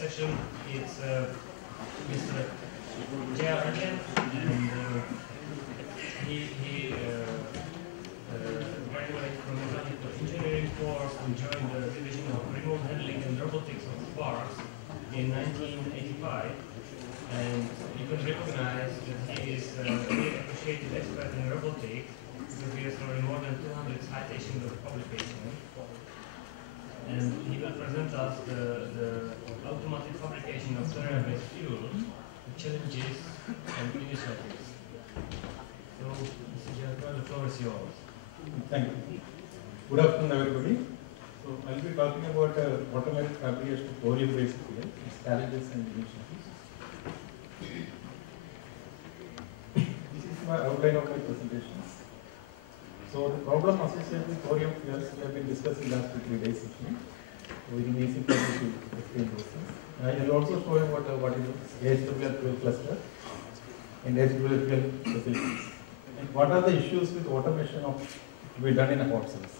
session. It's Mr. Jayarajan, and he graduated from mechanical engineering course and joined the division of remote handling and robotics of Sparks in 1985. And you can recognize that he is a very appreciated expert in robotics because he has already more than 200 citations of publications. And he will present us the automatic fabrication of Thoria-based fuels, the challenges and initiatives. So, Mr. Jayarajan, the floor is yours. Thank you. Good afternoon, everybody. So, I'll be talking about automatic fabrication of Thorium-based fuel, its challenges and initiatives. This is my outline of my presentation. So the problem associated with thorium fuels we have been discussing last 2-3 days actually. So it is easy for me to explain those things. And I will also show you what is DRHR fuel cluster and DRHR fuel facilities. And what are the issues with automation of to be done in a hot cells.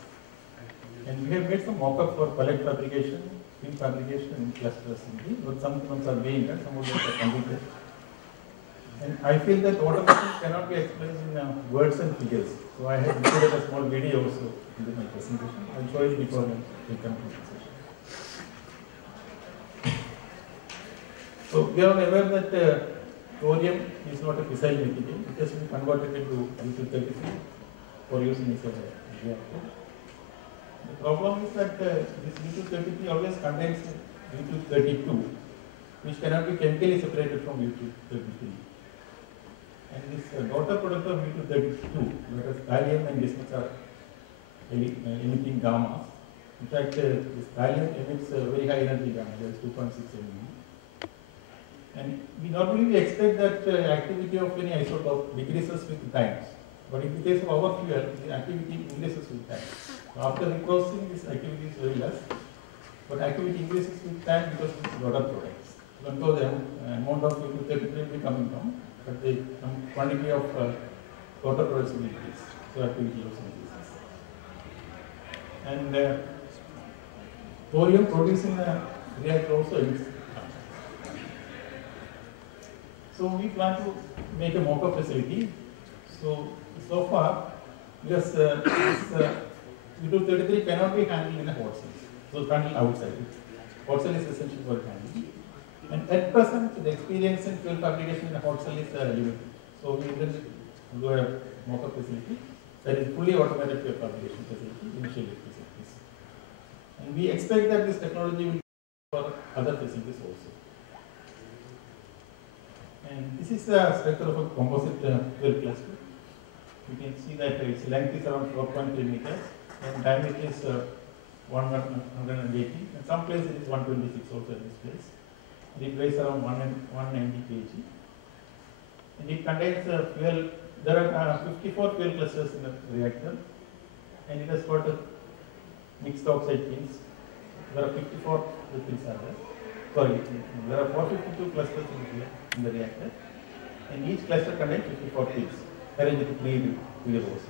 And we have made some mock-up for pellet fabrication, fin fabrication and cluster assembly, but some ones are being done, some of them are completed. And I feel that automation cannot be explained in words and figures. So I have included a small video also in my presentation. I'll show it before we come to the session. So we are aware that thorium is not a fissile material. It has been converted into U233 for use in this reactor. The problem is that this U233 always contains U232, which cannot be chemically separated from U233. And this daughter product of U232, that is gallium and bismuth are emitting gamma. In fact, this gallium emits a very high energy gamma, that is 2.6 MeV. And we normally expect that activity of any isotope decreases with time. But in the case of our fuel, the activity increases with time. So after reprocessing, this activity is very less. But activity increases with time because of these daughter products. Even though the amount of U233 will be coming down, but the quantity of daughter products will increase. So activity also increases. And thorium producing a reactor also emits. So we plan to make a mock-up facility. So far, because U233 cannot be handled in a hot cell. So handled outside. Hot cell is essential for handling. And at present, the experience in fuel fabrication in a hot cell is limited. So we will do a mock-up facility that is fully automated fuel fabrication facility, initially facilities. And we expect that this technology will be for other facilities also. And this is the structure of a composite fuel cluster. You can see that its length is around 4.3 meters and diameter is 180. In some places it is 126 also in this place. It weighs around 190 kg. And it contains fuel. There are 54 fuel clusters in the reactor, and it has got mixed oxide pins. There are 54 pins are there. Sorry, there are 452 clusters in the reactor, and each cluster contains 54 pins arranged in 3 rows.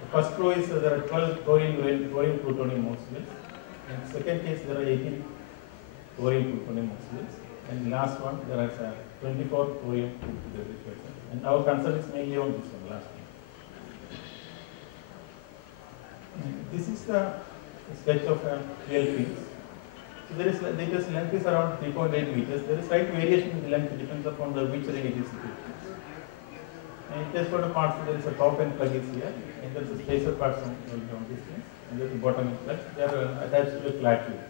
The first row is there are 12 thorium plutonium modules, and second case there are 18 thorium plutonium modules, and the last one there are 24 thorium plutonium. And our concern is mainly on this one, last one. This is the sketch of fuel pins. So there is length is around 3.8 meters. There is slight variation in the length, it depends upon which ring it is situated. And it has got a part, there is a top end plug is here, and there is a spacer part on this thing, and there is a bottom end plug. They are attached to a flat tube.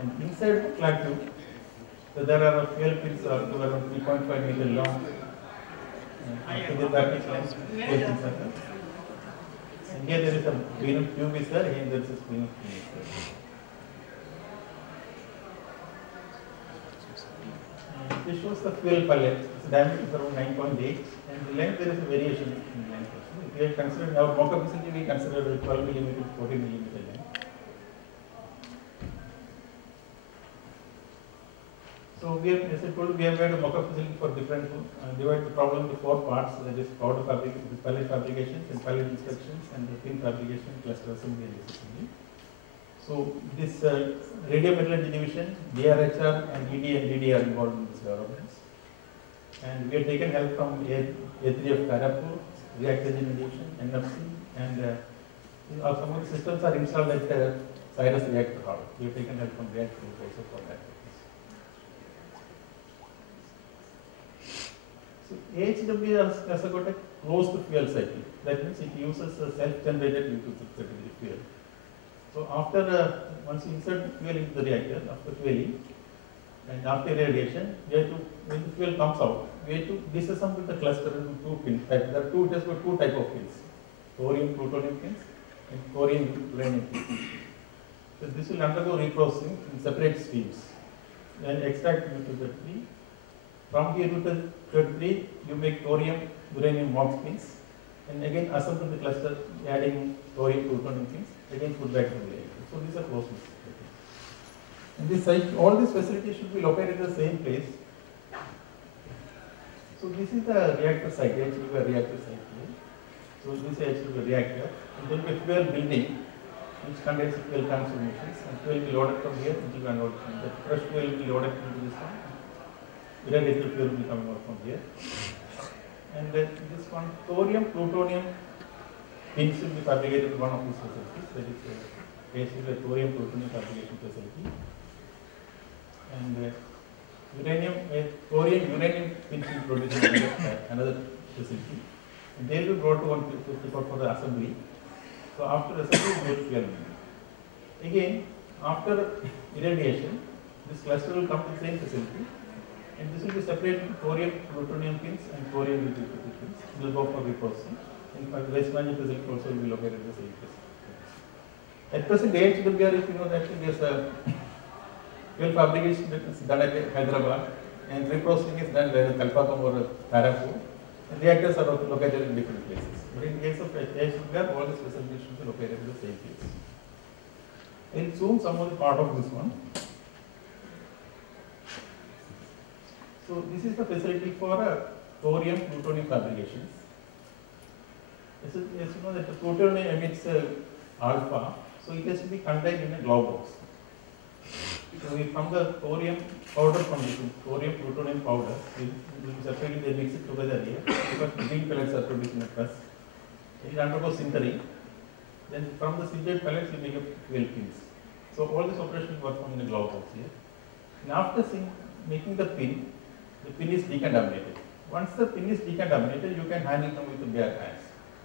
And inside the flat tube, so there are fuel pins around 3.5 meter long. And here there is a green tube is there, and there is a spring is there. This shows the fuel pellet. Its diameter is around 9.8, and the length there is a variation in length. If we are considering our mock-up facility, we consider 12 mm to 14 mm length. So we have, as I told you, we have made a mock-up facility for different, divide the problem into 4 parts. That is powder fabrication, pellet fabrications, and pellet inspections, and the pin fabrication, cluster assembly, and disassembly. So So this radiometallurgy division, DRHR and ED and DD are involved in this developments. And we have taken help from A3F Kharagpur, reactor engine division, NFC, and some of the systems are installed at Cyrus Reactor Hall. We have taken help from reactor also for that. So AHW has got a closed fuel cycle. That means it uses a self-generated liquid fuel. So after once you insert fuel into the reactor, after fueling and after irradiation, we have to, when the fuel comes out, we have to disassemble the cluster into two pins. There are two types of pins: thorium plutonium pins and thorium uranium pins. So this will undergo reprocessing in separate streams. Then extract U233. From the U233, you make thorium uranium box pins, and again assemble the cluster, adding thorium plutonium pins. Again put back to the reactor. So these are closed systems. And this site, all these facilities should be located in the same place. So this is the reactor site, HW reactor site here. So this is HW reactor. And there will be a fuel building which contains fuel transformations, and fuel will be loaded from here, it will be unloaded from there. Fresh fuel will be loaded into this one. Irradiated fuel will be coming out from here. And this one, thorium, plutonium pins will be fabricated in one of these facilities. That is basically a thorium plutonium fabrication facility. And thorium uranium pins will be produced in another facility. And they will be brought to one for the assembly. So after assembly, we make fuel. Again, after irradiation, this cluster will come to the same facility. And this will be separated into thorium plutonium pins and thorium uranium pins. It will go for reprocessing. In fact, waste management facility also will be located in the same place. At present, DHWR, if you know that there is a fuel fabrication that is done at Hyderabad, and reprocessing is done at Kalpakam or Kharagpur. And reactors are located in different places. But in case of DHWR, all these facilities should be located in the same place. I will zoom some of the part of this one. So this is the facility for thorium plutonium fabrications. As you know that the plutonium emits alpha, so it has to be contained in a glove box. So from the thorium powder from the thorium plutonium powder, we separately mix it together here because green pellets are produced in a press. It undergoes sintering. Then from the sintered pellets, you make a fuel pins. So all this operation is performed in a glove box here. And after making the pin is decontaminated. Once the pin is decontaminated, you can handle them with the bare hands.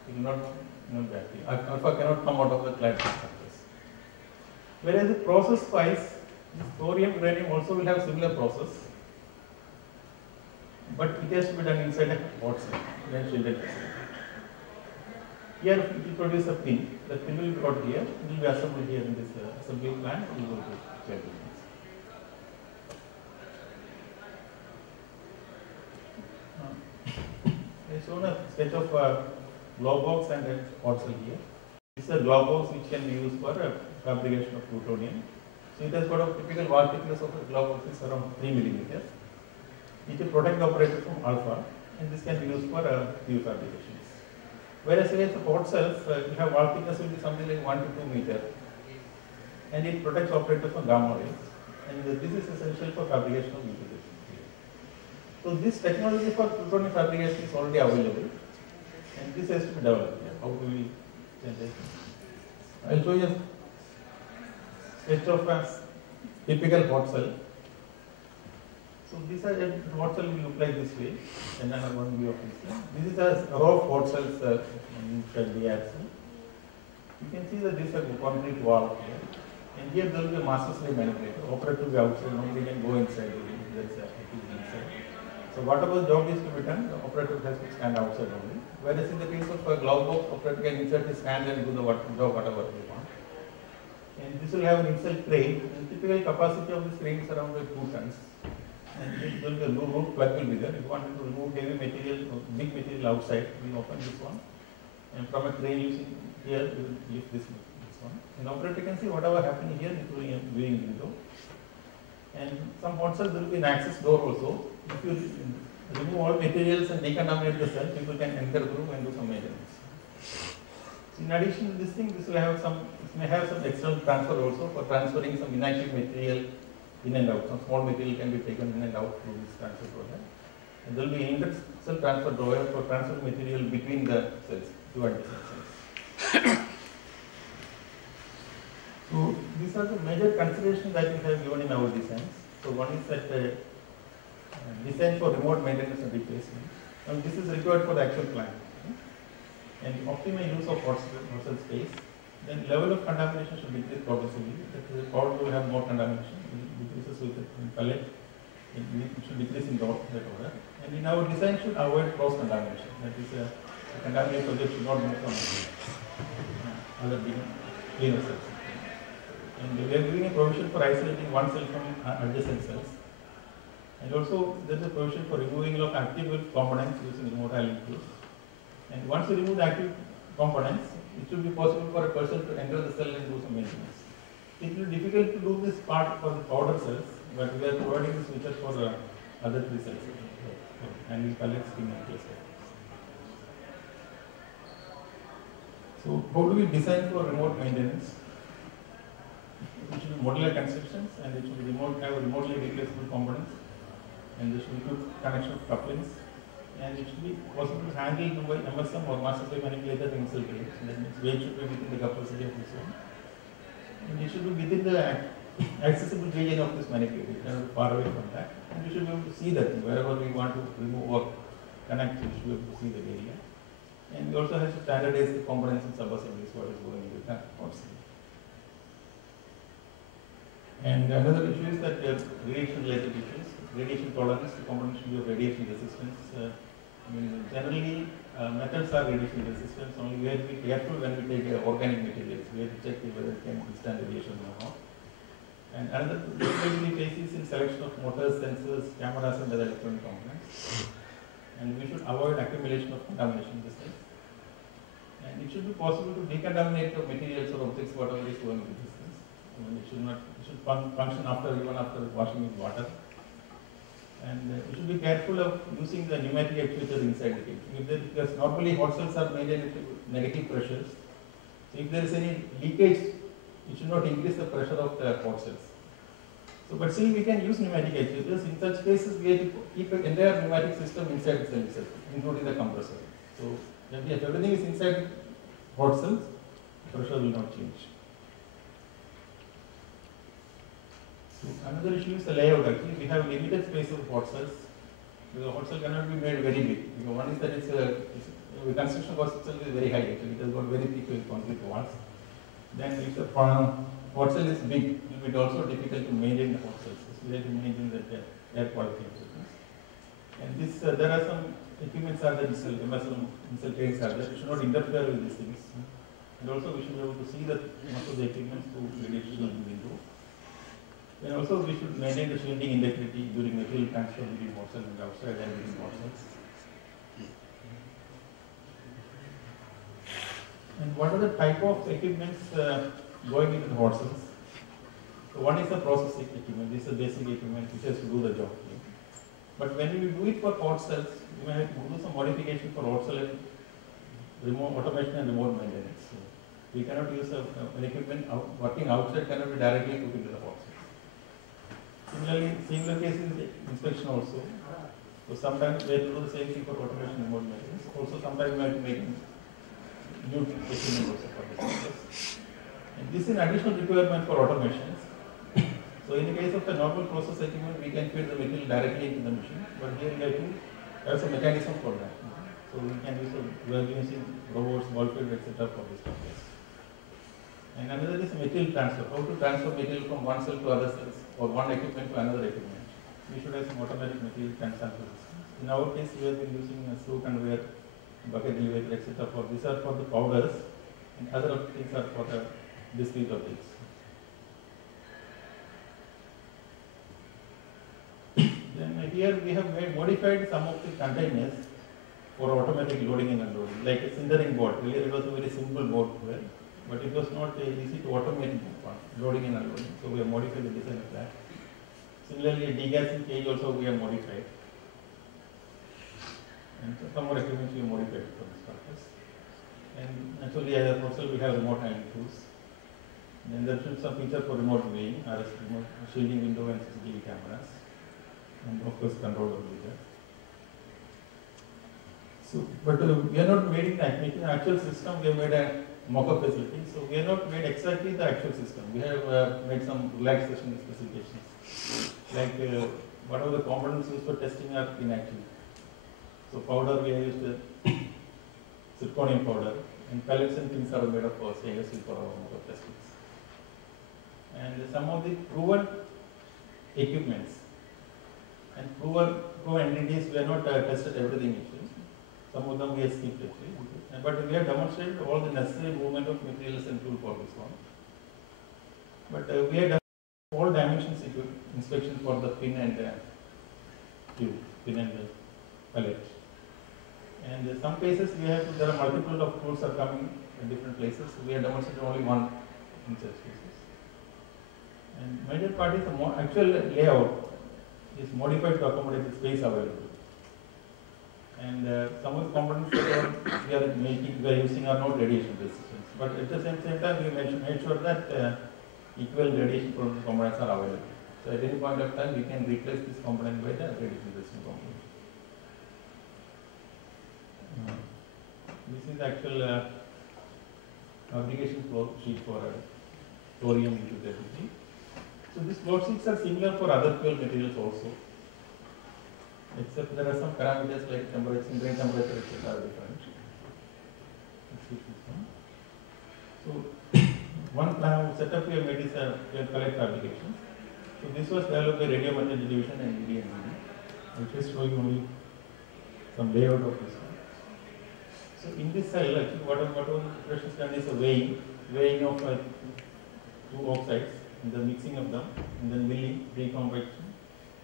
It will not badly. Alpha cannot come out of the clad structures. Whereas the process wise, this thorium uranium also will have similar process, but it has to be done inside a hot cell, in a shielded facility. Here it will produce a pin. The pin will be brought here. It will be assembled here in this assembly plant. We will go to shell buildings. I have shown a sketch of glove box and a hot cell here. This is a glove box which can be used for fabrication of plutonium. So it has got a typical wall thickness of a glove box is around 3 millimeters. It will protect the operator from alpha, and this can be used for PU fabrications. Whereas against the hot cells, you have wall thickness will be something like 1 to 2 meters, and it protects operator from gamma rays. And this is essential for fabrication of UPS. So this technology for plutonium fabrication is already available, and this has to be developed. How do we generate? I will show you a sketch of a typical hot cell. So this hot cell will look like this way, and I have one view of this. This is a row of hot cells in DRHR. You can see that this is a concrete wall here, and here there will be a master slave manipulator. Operator will be outside, nobody can go inside. There is a inside. So whatever job is to be done, the operator has to stand outside only. Whereas in the case of a glove box, operator can insert his hand and do the job whatever he wants. And this will have an insert crane. The typical capacity of this crane is around 2 tons. And the root plug will be there. If you want to remove heavy material, big material outside, we open this one. And from a crane using here, we will lift this one. And operator can see whatever happening here, including a viewing window. And some hot cells there will be an access door also. If you remove all materials and decontaminate the cell, people can enter through and do some maintenance. In addition to this thing, this will have some, this may have some external transfer also for transferring some inactive material in and out. Some small material can be taken in and out through this transfer program. And there will be an inter-cell transfer drawer for transferring material between the cells, two adjacent cells. So these are the major considerations that we have given in our designs. So one is that design for remote maintenance and replacement. And this is required for the actual plant. And optimal use of hot cell space. Then level of contamination should decrease progressively. That the powder will have more contamination. It decreases with the pellet. It should decrease in that order. And in our design should avoid cross contamination. That is, the contaminated project should not move from other cleaner cells. And we are giving a provision for isolating one cell from adjacent cells. And also there is a provision for removing of active components using remote handling tools. And once you remove the active components, it should be possible for a person to enter the cell and do some maintenance. It will be difficult to do this part for the powder cells, but we are providing this feature for the other three cells. And we collect skin and case. So how do we design for remote maintenance? It should be modular constructions, and it should be have remotely replaceable components, and there should be good connection of couplings, and it should be possible to handle by MSM or master slave manipulator in cell range. That means weight should be within the capacity of this one, and it should be within the accessible region of this manipulator. It cannot be far away from that, and we should be able to see that wherever we want to remove or connect, we should be able to see the area. And we also have to standardize the components and sub-assemblies what is going into the hot cell. And another issue is that radiation-related issues. Radiation tolerance, the component should be of radiation resistance. Generally, metals are radiation resistant, only we have to be careful when we take organic materials. We have to check whether it can withstand radiation or not. And another difficulty we face is in selection of motors, sensors, cameras, and other electronic components. And we should avoid accumulation of contamination in this case. And it should be possible to decontaminate the materials or objects, whatever is going into this case. It should function even after washing with water. And you should be careful of using the pneumatic actuators inside the cage. Because normally hot cells are maintained at negative pressures. So if there is any leakage, it should not increase the pressure of the hot cells. So, but still we can use pneumatic actuators. In such cases, we have to keep the entire pneumatic system inside the cell itself, including the compressor. So if everything is inside hot cells, pressure will not change. So another issue is the layout. Actually, we have limited space of hot cells. The hot cell cannot be made very big. One is that the construction cost itself is very high. Actually, it has got very thick concrete walls. Then if the hot cell is big, it will be also difficult to maintain the hot cells. So we have to maintain the air quality of the things. And this, there are some equipments are there, missile trains are there. We should not interfere with these things. And also we should be able to see that most of the equipment through radiation window. Then also we should maintain the shielding integrity during material transfer between hot cell and outside and between hot cells. And what are the type of equipments going into the hot cells? So one is the processing equipment. This is the basic equipment which has to do the job. But when we do it for hot cells, we may have to do some modification for hot cell and remote automation and remote maintenance. So we cannot use an equipment working outside cannot be directly put into the hot cells. Similarly, similar cases in inspection also. So sometimes we have to do the same thing for automation and remote maintenance. Also sometimes we have to make new equipment also for this process. And this is an additional requirement for automations. So in the case of the normal process equipment, we can feed the material directly into the machine, but here we have to have some mechanism for that. So we can use we are using robots, ball field, etc. for this process. And another is material transfer. How to transfer material from one cell to other cells or one equipment to another equipment. We should have some automatic material transfer systems. In our case, we have been using a slow conveyor, bucket elevator, etc. for these are for the powders, and other things are for the discrete objects. Then here we have modified some of the containers for automatic loading and unloading, like a sintering board. Earlier it was a very simple board, but it was not easy to automate loading and unloading. So we have modified the design of that. Similarly, a degassing cage also we have modified. And some more equipment we have modified for this purpose. And actually, as also we have remote handling tools. Then there should be some feature for remote viewing, RS remote shielding window and CCTV cameras, and of course control of user. So, but we are not made in the actual system. We have made a mock-up facility. So we have not made exactly the actual system. We have made some relaxation specifications, like what are the components used for testing are inactive. So powder we have used zirconium powder, and pellets and pins are made of stainless steel for our mock-up testings. And some of the proven equipments and proven entities we have not tested everything actually. Some of them we have skipped actually, but we have demonstrated all the necessary movement of materials and tool for this one. But we have done all dimensions inspection for the pin and tube, pin and pellet. And in some cases we have there are multiple of tools are coming in different places. We have demonstrated only one in such cases. And major part is the actual layout is modified to accommodate the space available. And some of the components that we are using are not radiation resistant. But at the same time, we made sure that equal radiation proof components are available. So at any point of time, we can replace this component by the radiation resistant component. This is the actual fabrication flow sheet for thorium into ThEC15. So these flow sheets are similar for other fuel materials also, except there are some parameters like temperature, drain temperature, etc. are different. So one setup we have made is a pellet fabrication. So this was developed by radiometallurgy division and ED engineering. I will just show you only some layout of this one. So in this cell, actually, what the preparation is done is a weighing of two oxides, and the mixing of them, and then milling, pre-compaction,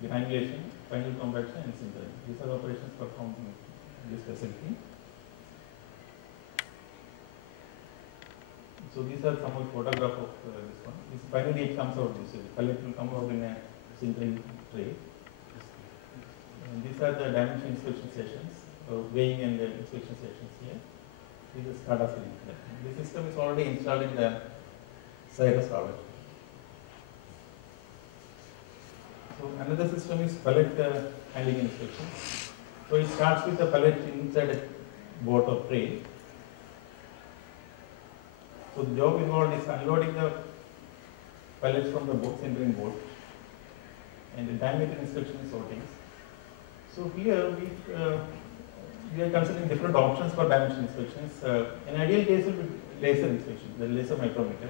granulation, final compaction, and sintering. These are the operations performed in this facility. So these are some of the photograph of this one. This finally it comes out this way. The pellet will come out in a sintering tray. And these are the dimension inspection sessions, weighing and inspection sessions here. This is SCADA cylinder. The system is already installed in the Cyrus oven. So another system is pellet handling inspection. So it starts with the pellet inside a boat or tray. So the job involved is unloading the pellets from the sintering boat, and the diameter inspection is sorting. So here we are considering different options for dimension inspections. An ideal case will be laser inspection, the laser micrometer.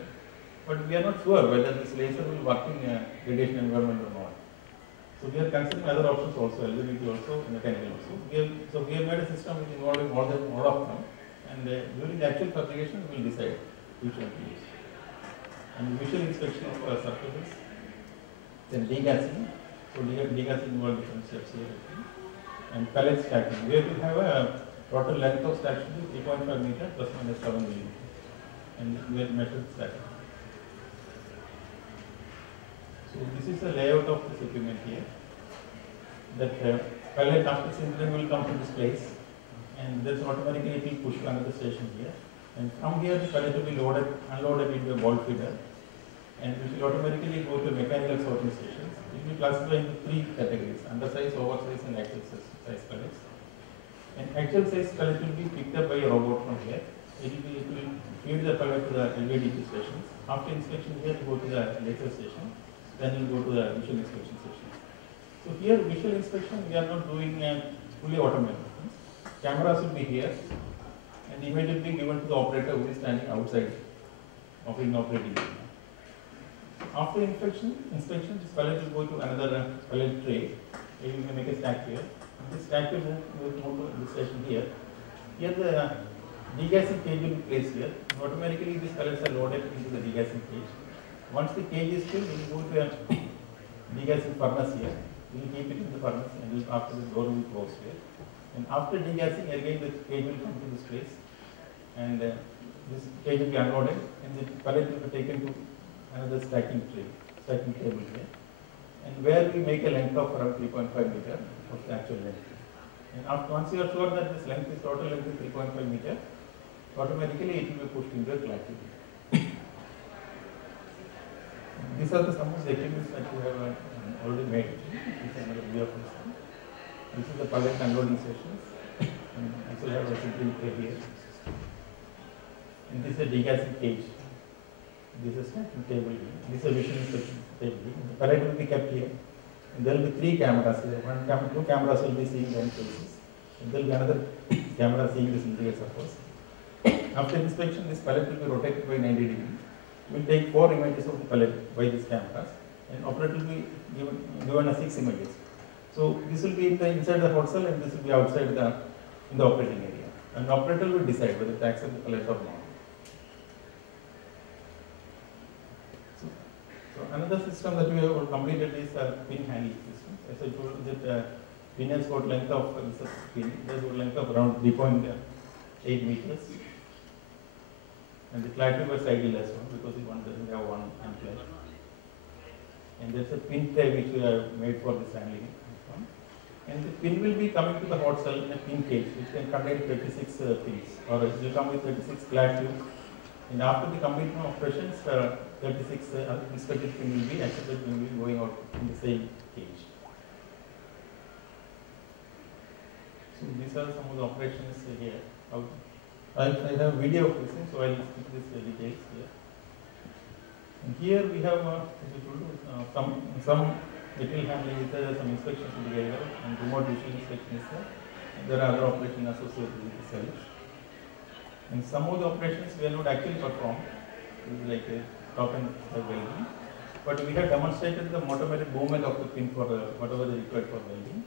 But we are not sure whether this laser will work in a radiation environment or not. So we are considering other options also, LVDT also, mechanical also. So we have made a system which involving all of them, and during the actual fabrication we will decide which one to use. And visual inspection of surfaces, then degassing. So degassing involves different steps here. And pellet stacking. We have to have a total length of stack should be 3.5 meter plus minus 7 millimeter. And we have measured stacking. So this is the layout of this equipment here. That pellet after sintering will come to this place, and this automatically it will push to another station here. And from here the pellet will be unloaded into a ball feeder, and it will automatically go to mechanical sorting stations. It will be classified into three categories: undersize, oversize, and actual size pellets. And actual size pellet will be picked up by a robot from here. It will feed the pellet to the LVDT stations. After inspection here, it will go to the laser station. Then you go to the visual inspection session. So here visual inspection we are not doing fully automated. Cameras will be here, and the image will be given to the operator who is standing outside of the operating area. After inspection, this pellet will go to another pellet tray. You can make a stack here. And this stack will move to this station here. Here the degassing cage will be placed here. And automatically these pellets are loaded into the degassing cage. Once the cage is filled, we will go to a degassing furnace here. We will keep it in the furnace, and after the door will be closed here. And after degassing, again the cage will come to this place, and this cage will be unloaded, and the pellet will be taken to another stacking table here, and where we make a length of around 3.5 meter of the actual length. And after, once you are sure that this length is total length is 3.5 meter, automatically it will be pushed into a clad tube. These are some of the equipments that we have already made. This is another view of this. This is the pellet unloading stations. This will have a simple here. And this is a degassing cage. This is a stacking table. This is a vision inspection table. The pellet will be kept here. And there will be 3 cameras here. Two cameras will be seeing the end faces. And there will be another camera seeing this interior surface. After inspection, this pellet will be rotated by 90 degrees. We will take 4 images of the pellet by these cameras, and operator will be given a 6 images. So this will be inside the hot cell, and this will be outside in the operating area. And operator will decide whether to accept the pellet or not. So another system that we have completed is a pin handling system. As I told you, that pin has got length of this pin. It has got length of around 3.8 meters. And the clad tube was ideal as well because one doesn't have one end. And there's a pin tray which we have made for this handling. And the pin will be coming to the hot cell in a pin cage which can contain 36 pins, or it will come with 36 clad tubes. And after the completion of operations, 36 inspected pin will be accepted, will be going out in the same cage. So these are some of the operations here. I have video of this, so I will skip this details here. And here we have some material handling is there, some inspection together, and remote visual inspection is there. And there are other operations associated with the cells. And some of the operations we are not actually performed, like top and welding, but we have demonstrated the automated movement of the pin for whatever is required for welding.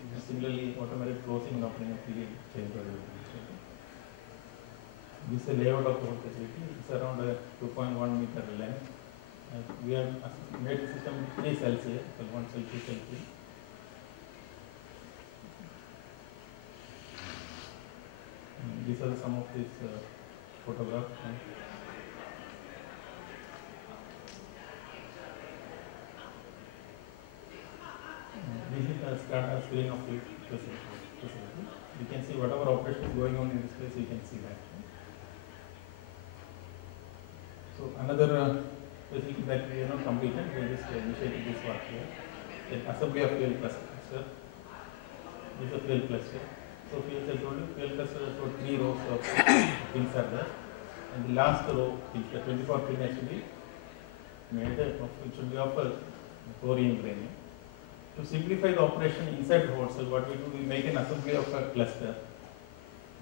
And similarly, automated closing and opening of the chain for welding. This is a layout of the whole facility. It's around 2.1 meter length. We have made the system with 3 cells here, cell 1, cell 2, cell 3. These are some of these photographs. This is a screen of the facility. You can see whatever operation is going on in this place, you can see that. So another facility that we have completed, we just initiated this work here. An assembly of fuel cluster. This is a fuel cluster. So as I told you, fuel cluster has got 3 rows of pins are there. And the last row, the 24 pin has to be made, it should be of a thorium grain. To simplify the operation inside the hot cell, what we do, we make an assembly of a cluster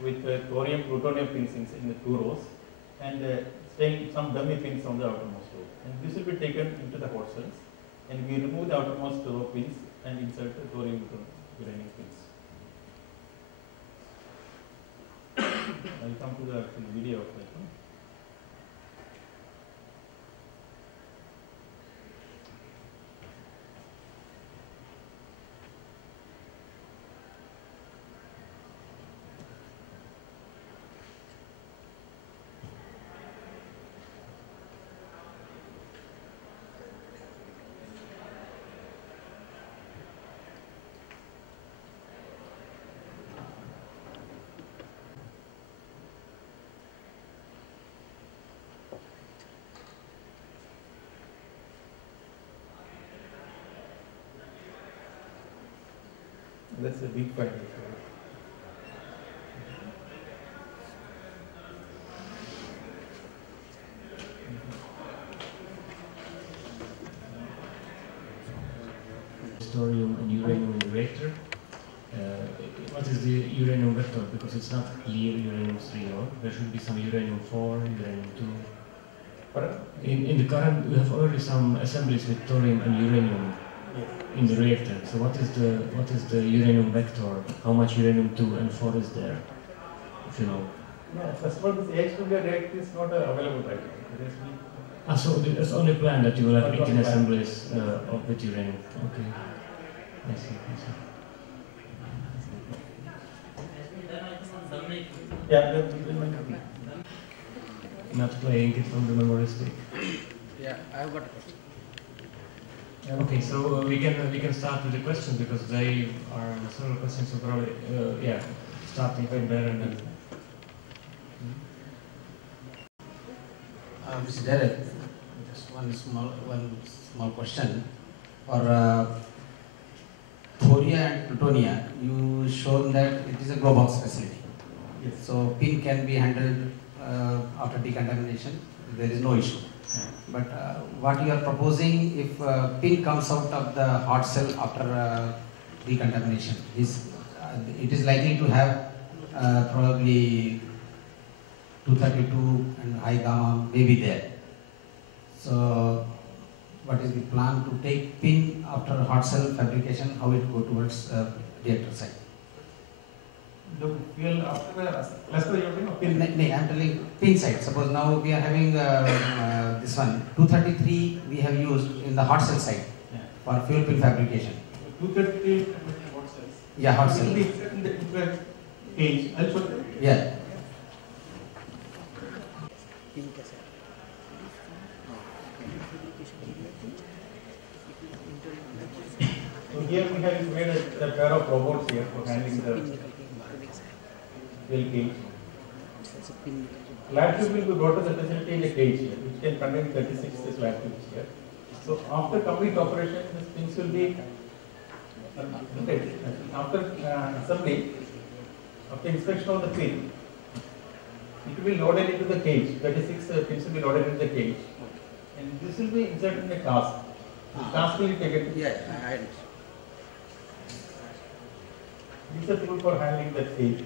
with thorium plutonium pins in the 2 rows, and staying some dummy pins on the outermost row. And this will be taken into the hot cells, and we remove the outermost row pins and insert the thorium uranium pins. I will come to the video of that one. That's a big file. Thorium and uranium in the reactor. What is the uranium vector? Because it's not clear uranium-3, no? There should be some uranium-4, uranium-2. In the current, we have already some assemblies with thorium and uranium in the reactor. So what is the uranium vector? How much uranium-2 and 4 is there? If you know. Yeah, first of all, this H2 reactor is not available right now. So it's only planned that you will have 18 assemblies with uranium. Okay. I see. Yeah, not playing it from the memory stick. Yeah, I have got a question. Okay, so we can start with the questions because they are several questions. So probably starting from there and then. Mr. Derek, just one small question. For Thoria and Plutonia, you shown that it is a glow box facility. Yes. So pin can be handled after decontamination. There is no issue. But what you are proposing, if pin comes out of the hot cell after decontamination, it is likely to have probably 232 and high gamma may be there. So what is the plan to take pin after hot cell fabrication, how it go towards reactor side? The fuel after cluster you mean or pin? No, I'm telling pin side. Suppose now we are having this one, 233 we have used in the hot cell side for fuel pin fabrication. 233 hot cells. Yeah, hot cell. It will be set in the different cage. I'll show you. Yeah. So here we have made a pair of robots here for handling the fuel cage. Flat tube will be brought to the facility in a cage here, which can contain 36 flat tubes here. So after complete operation, these things will be after assembly, after inspection of the pin, it will be loaded into the cage. 36 pins will be loaded into the cage, and this will be inserted in a cask. The cask will be taken. Yeah, I This is a tool for handling the cage.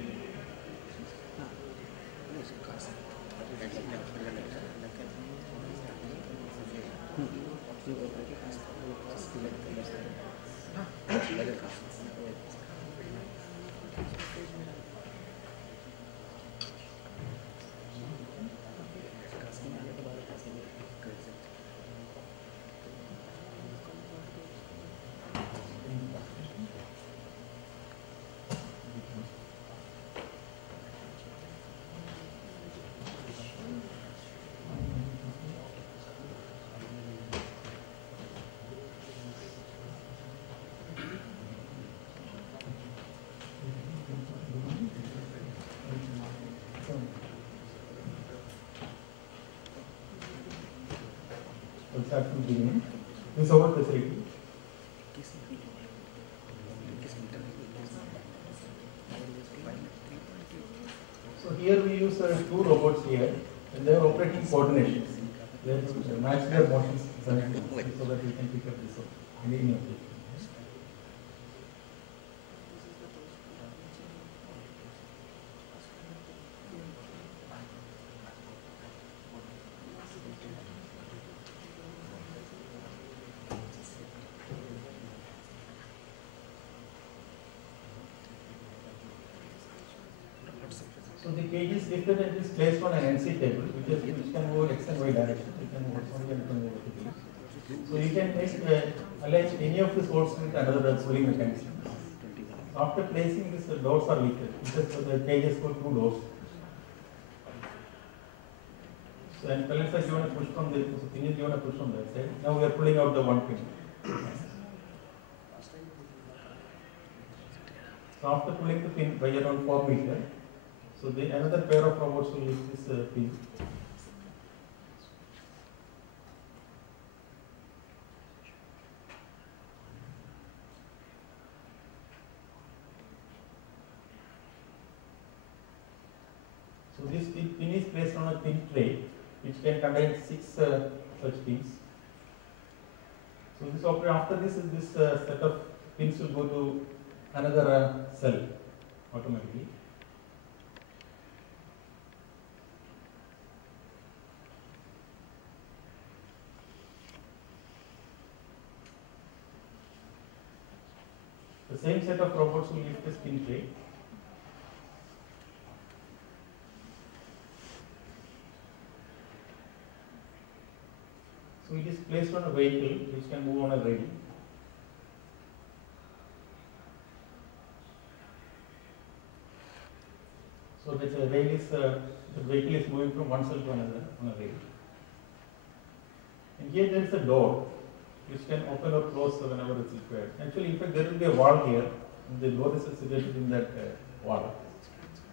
Start from beginning. This is our facility. So here we use two robots here, and they are operating coordination. They have to match their motions so that we can pick up this any of it. So the cage is lifted and is placed on an NC table, which can go X and Y direction. You can move vertically. So you can align any of the sources with another pulling mechanism. So after placing this, the doors are lifted. Because the cage has got two doors. So and pellets are given a push from the pin is given a push from that side. Now we are pulling out the one pin. So after pulling the pin by around 4 meters. So another pair of robots will lift this pin. So this pin is placed on a pin tray, which can contain 6 such pins. So this after this set of pins will go to another cell automatically. The same set of robots will lift the spin tray. So it is placed on a vehicle which can move on a rail. So that the vehicle is moving from one cell to another on a rail. And here there is a door which can open or close whenever it's required. Actually, in fact, there will be a wall here, and the door is situated in that wall.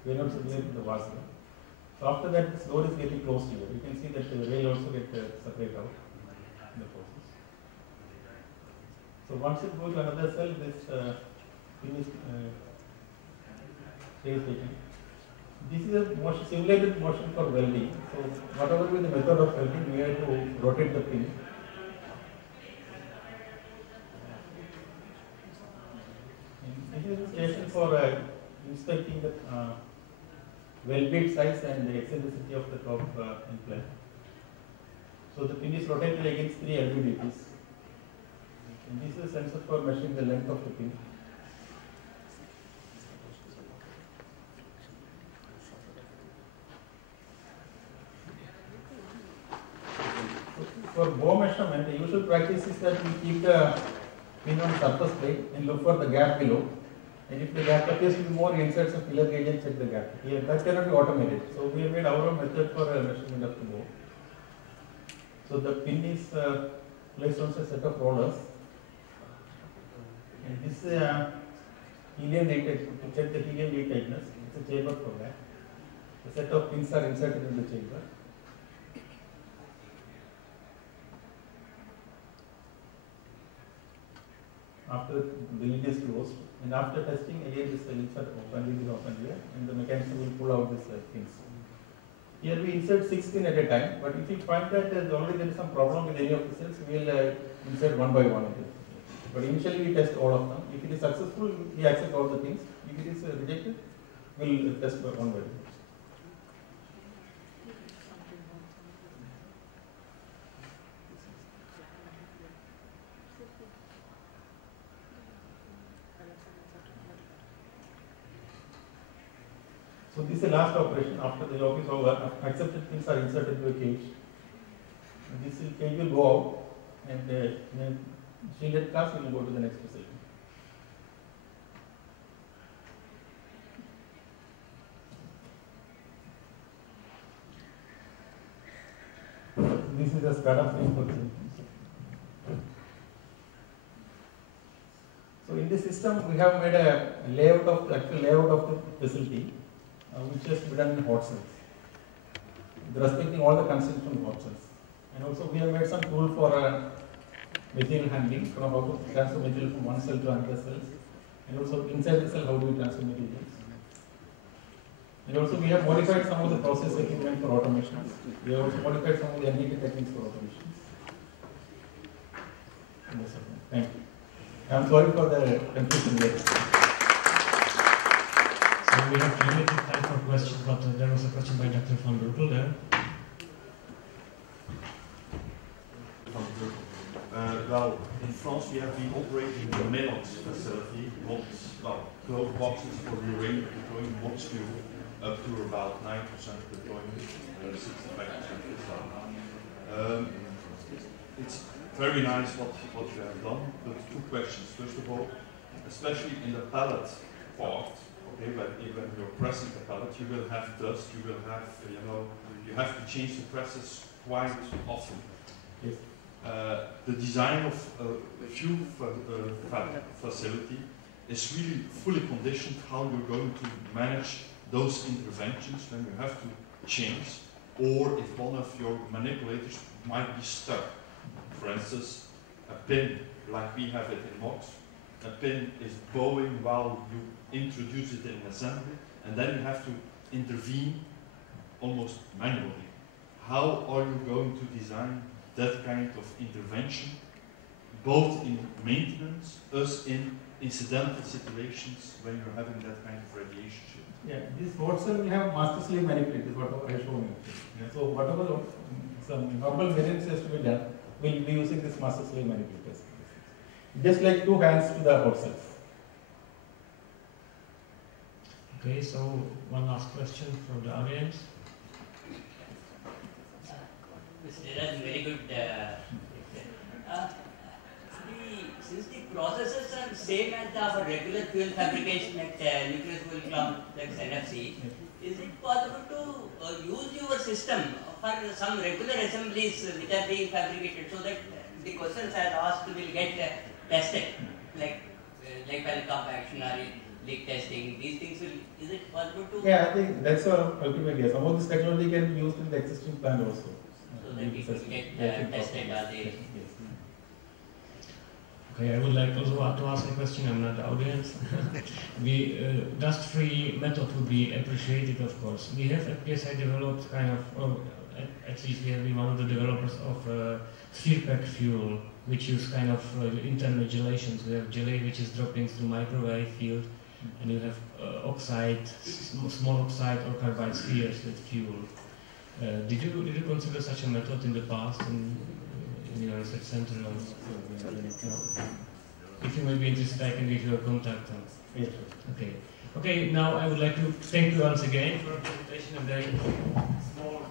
We are not situated in the wall. So after that, this door is getting closed here. You can see that the rail also get separated out in the process. So once it goes to another cell, this pin is stays taken. This is a motion, simulated motion for welding. So whatever be the method of welding, we have to rotate the pin. And this is a station for inspecting the weld bead size and the eccentricity of the top implant. So the pin is rotated against 3 LVDTs. And this is a sensor for measuring the length of the pin. For bow measurement, the usual practice is that we keep the pin on surface plate and look for the gap below. And if the gap appears to be more, insert some filler gauge and check the gap. Here, that cannot be automated. So we have made our own method for measurement of the bow. So the pin is placed on a set of rollers. And this helium leak, to check the helium leak tightness, it's a chamber for that. The set of pins are inserted in the chamber. After the lid is closed, and after testing, again this lids are open here, and the mechanism will pull out these pins. Here we insert 6 pins at a time, but if you find that already there is some problem with any of the cells, we will insert one by one. But initially we test all of them. If it is successful, we accept all the things. If it is rejected, we will test one by one. So this is the last operation. After the job is over, accepted pins are inserted into a cage. And this cage will go out, and in a shielded class we will go to the next facility. This is a startup frame for the. So in this system, we have made a layout of actual layout of the facility, which has to be done in hot cells, respecting all the constraints from hot cells. And also we have made some tool for material handling, how to transfer material from one cell to another cells, and also inside the cell how do we transfer materials. And also we have modified some of the process equipment for automation. We have also modified some of the NDT techniques for automation. Thank you. I am sorry for the confusion here. So we have limited time for questions, but there was a question by Dr. van Brukel there. Well, in France we have been operating the Menox facility, closed boxes for deploying box fuel up to about 9% deployment, 65% is done. It's very nice what you have done, but 2 questions. First of all, especially in the pallet part, okay, when you're pressing the pallet, you will have dust, you will have, you have to change the presses quite often. Yes. The design of a fuel facility is really fully conditioned how you're going to manage those interventions when you have to change, or if one of your manipulators might be stuck. For instance, a pin, like we have it in MOX, a pin is bowing while you introduce it in assembly, and then you have to intervene almost manually. How are you going to design that kind of intervention, both in maintenance as in incidental situations when you're having that kind of radiation shift? Yeah, this hot cell will have master slave manipulators, whatever I showed you. Yeah, so whatever some normal variance has to be done, we'll be using this master slave manipulators. Just like 2 hands to the hot cells. Okay, so one last question from the audience. Mr. Jayarajan, very good. Since the processes are the same as our regular fuel fabrication at nuclear fuel complex NFC, is it possible to use your system for some regular assemblies which are being fabricated so that the questions I asked will get tested, like well compaction or leak testing? These things will, is it possible to? Yeah, I think that's our ultimate idea. Some of this technology can be used in the existing plant also. So that we could get tested are they? Yes. Okay, I would like also to ask a question. I'm not the audience. The dust-free method would be appreciated, of course. We have at PSI developed kind of, or at least we have been one of the developers of sphere pack fuel, which use kind of internal gelations. We have gelate which is dropping through microwave field, and you have oxide, small oxide or carbide spheres with fuel. Did you consider such a method in the past in your research center? If you may be interested, I can give you a contact. Yes. Okay. Okay. Now I would like to thank you once again for a presentation, a very small